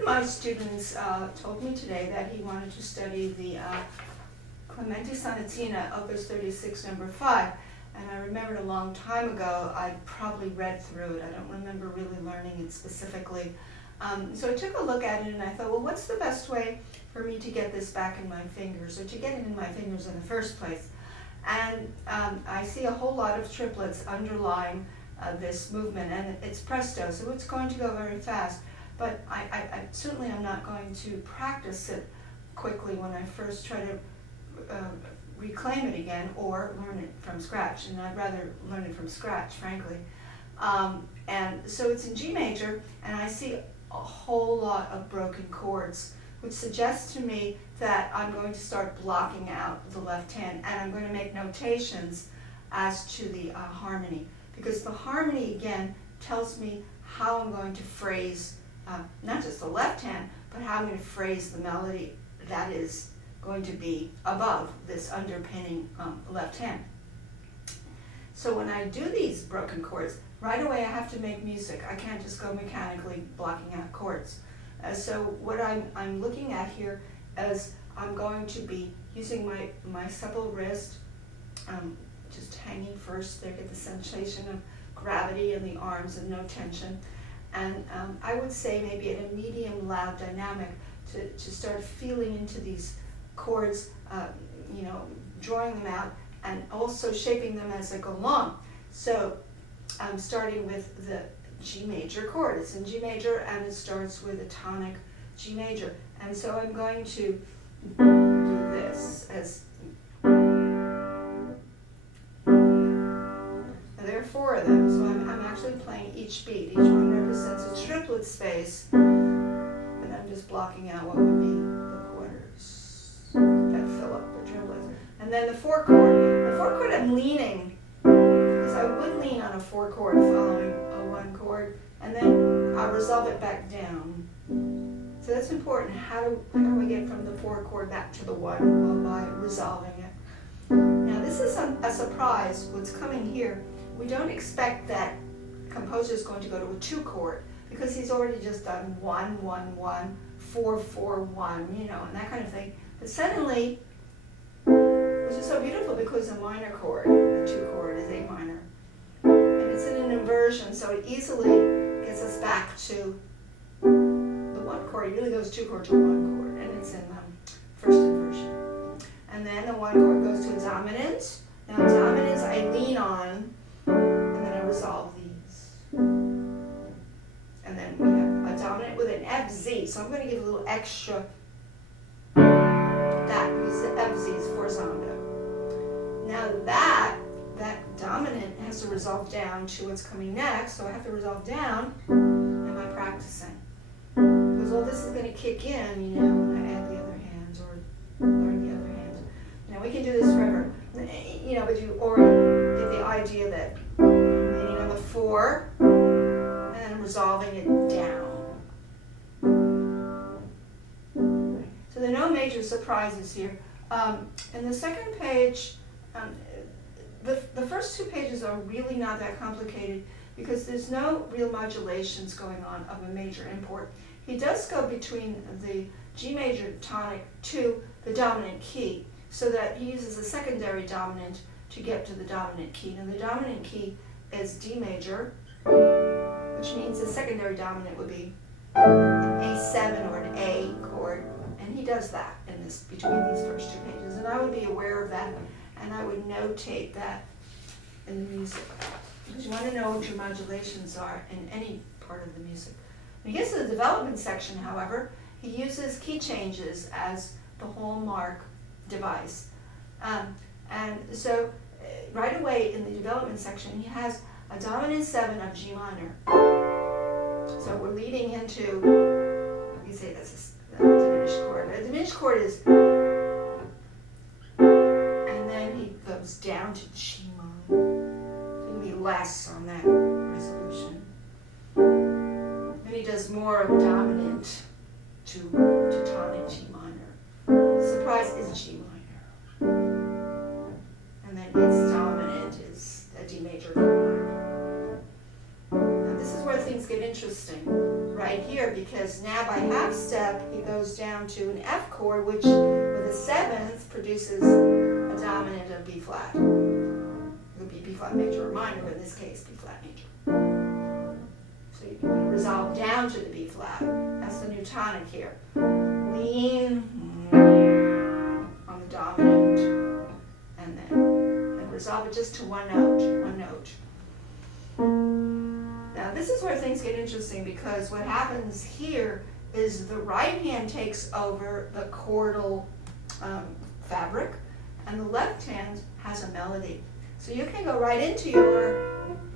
of my students told me today that he wanted to study the Clementi Sonatina, Opus 36, number 5. And I remembered a long time ago, I probably read through it. I don't remember really learning it specifically. So I took a look at it and I thought, well, what's the best way for me to get this back in my fingers, or to get it in my fingers in the first place? And I see a whole lot of triplets underlying this movement, and it's presto, so it's going to go very fast. But I certainly am not going to practice it quickly when I first try to reclaim it again or learn it from scratch, and I'd rather learn it from scratch, frankly. And so it's in G major, and I see a whole lot of broken chords, which suggests to me that I'm going to start blocking out the left hand, and I'm going to make notations as to the harmony, because the harmony, again, tells me how I'm going to phrase not just the left hand, but how I'm going to phrase the melody that is going to be above this underpinning left hand. So when I do these broken chords, right away I have to make music. I can't just go mechanically blocking out chords. So what I'm looking at here is I'm going to be using my supple wrist, just hanging first. There, get the sensation of gravity in the arms and no tension. And I would say maybe at a medium loud dynamic to start feeling into these chords, drawing them out and also shaping them as I go along. So I'm starting with the G major chord. It's in G major and it starts with a tonic G major. And so I'm going to do this as, there are 4 of them, so I'm actually playing each beat. Each one represents a triplet space, and I'm just blocking out what would be the quarters that fill up the triplets. And then the 4 chord. The 4 chord I'm leaning, because I would lean on a 4 chord following a 1 chord, and then I'll resolve it back down. So that's important. How do we get from the 4 chord back to the 1? Well, by resolving it. Now this is a surprise, what's coming here. We don't expect that composer is going to go to a 2 chord, because he's already just done 1, 1, 1, 4, 4, 1, and that kind of thing. But suddenly, which is so beautiful because a minor chord, the 2 chord is A minor. And it's in an inversion, so it easily gets us back to the 1 chord. It really goes 2 chord to 1 chord, and it's in the first inversion. And then the 1 chord goes to a dominant. Now dominants I lean on, and then I resolve these. And then we have a dominant with an FZ, so I'm going to give a little extra. That is the FZ's forzando. Now that dominant has to resolve down to what's coming next, so I have to resolve down. Am I practicing? Because all this is going to kick in, when I add the other hands or learn the other hands. We can do this forever. But you already get the idea that I'm leaning on the 4 and then resolving it down. So there are no major surprises here. In the second page, the first 2 pages are really not that complicated because there's no real modulations going on of a major import. He does go between the G major tonic to the dominant key, so that he uses a secondary dominant to get to the dominant key. Now the dominant key is D major, which means the secondary dominant would be an A7 or an A chord, and he does that in this between these first 2 pages. And I would be aware of that, and I would notate that in the music, because you want to know what your modulations are in any part of the music. When he gets to the development section, however, he uses key changes as the hallmark device. And so right away in the development section, he has a dominant 7 of G minor. So we're leading into, you say that's a diminished chord. A diminished chord is, and then he goes down to G minor. So it'll be less on that resolution. Then he does more of dominant to tonic G minor. The surprise is G minor. And then its dominant is a D major chord. Now this is where things get interesting, right? right here, because now by half step he goes down to an F chord, which with a seventh produces a dominant of B flat. It would be B flat major or minor, but in this case B flat major. So you can resolve down to the B flat. That's the new tonic here. Lean on the dominant, and resolve it just to one note. Now this is where things get interesting, because what happens here is the right hand takes over the chordal fabric, and the left hand has a melody. So you can go right into your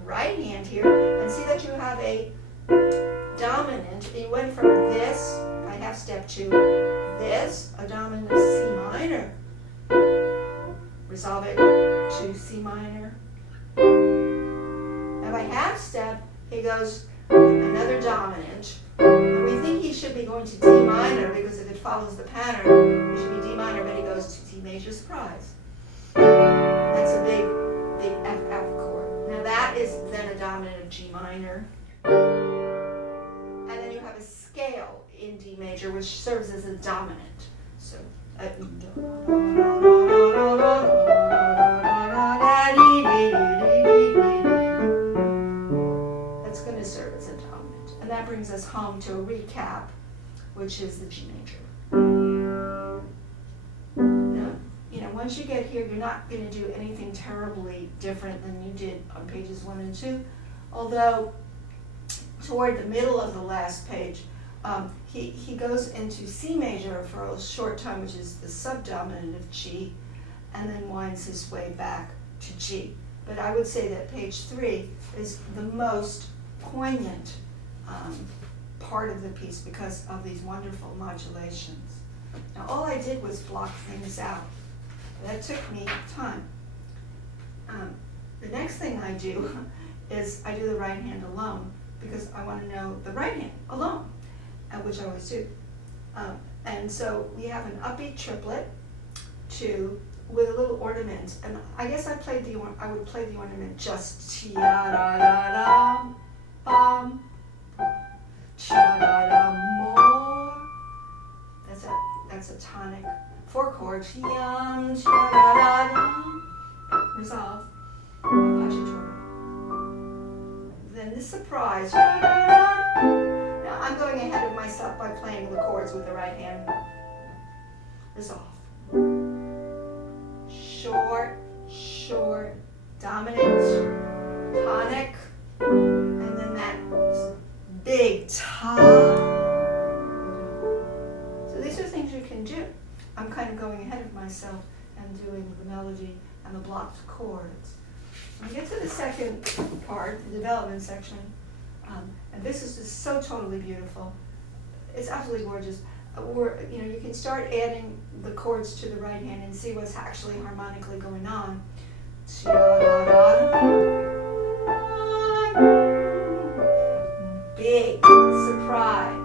right hand here and see that you have a dominant. You went from this by half step to this, a dominant of C minor. Resolve it to C minor. Now by half step, he goes another dominant. And we think he should be going to D minor, because if it follows the pattern, it should be D minor, but he goes to D major, surprise. That's a big F chord. Now that is then a dominant of G minor. And then you have a scale in D major, which serves as a dominant. So, that's going to serve as a dominant. And that brings us home to a recap, which is the G major. Now, once you get here, you're not going to do anything terribly different than you did on pages 1 and 2, although toward the middle of the last page, he goes into C major for a short time, which is the subdominant of G, and then winds his way back to G. But I would say that page 3 is the most poignant part of the piece because of these wonderful modulations. Now all I did was block things out. That took me time. The next thing I do is I do the right hand alone, because I want to know the right hand alone, which I always do. And so we have an upbeat triplet with a little ornament, and I guess I would play the ornament just cha-da-da-dum, bum, cha-da-dum more. That's a tonic. 4 chords. Yum, cha-da-da-dum. Resolve. Appoggiatura. Then the surprise. Now I'm going ahead of myself by playing the chords with the right hand. Resolve. Short, dominant, tonic, and then that big ta. So these are things you can do. I'm kind of going ahead of myself and doing the melody and the blocked chords. When we get to the second part, the development section, and this is just so totally beautiful. It's absolutely gorgeous. You can start adding the chords to the right hand and see what's actually harmonically going on. Big surprise.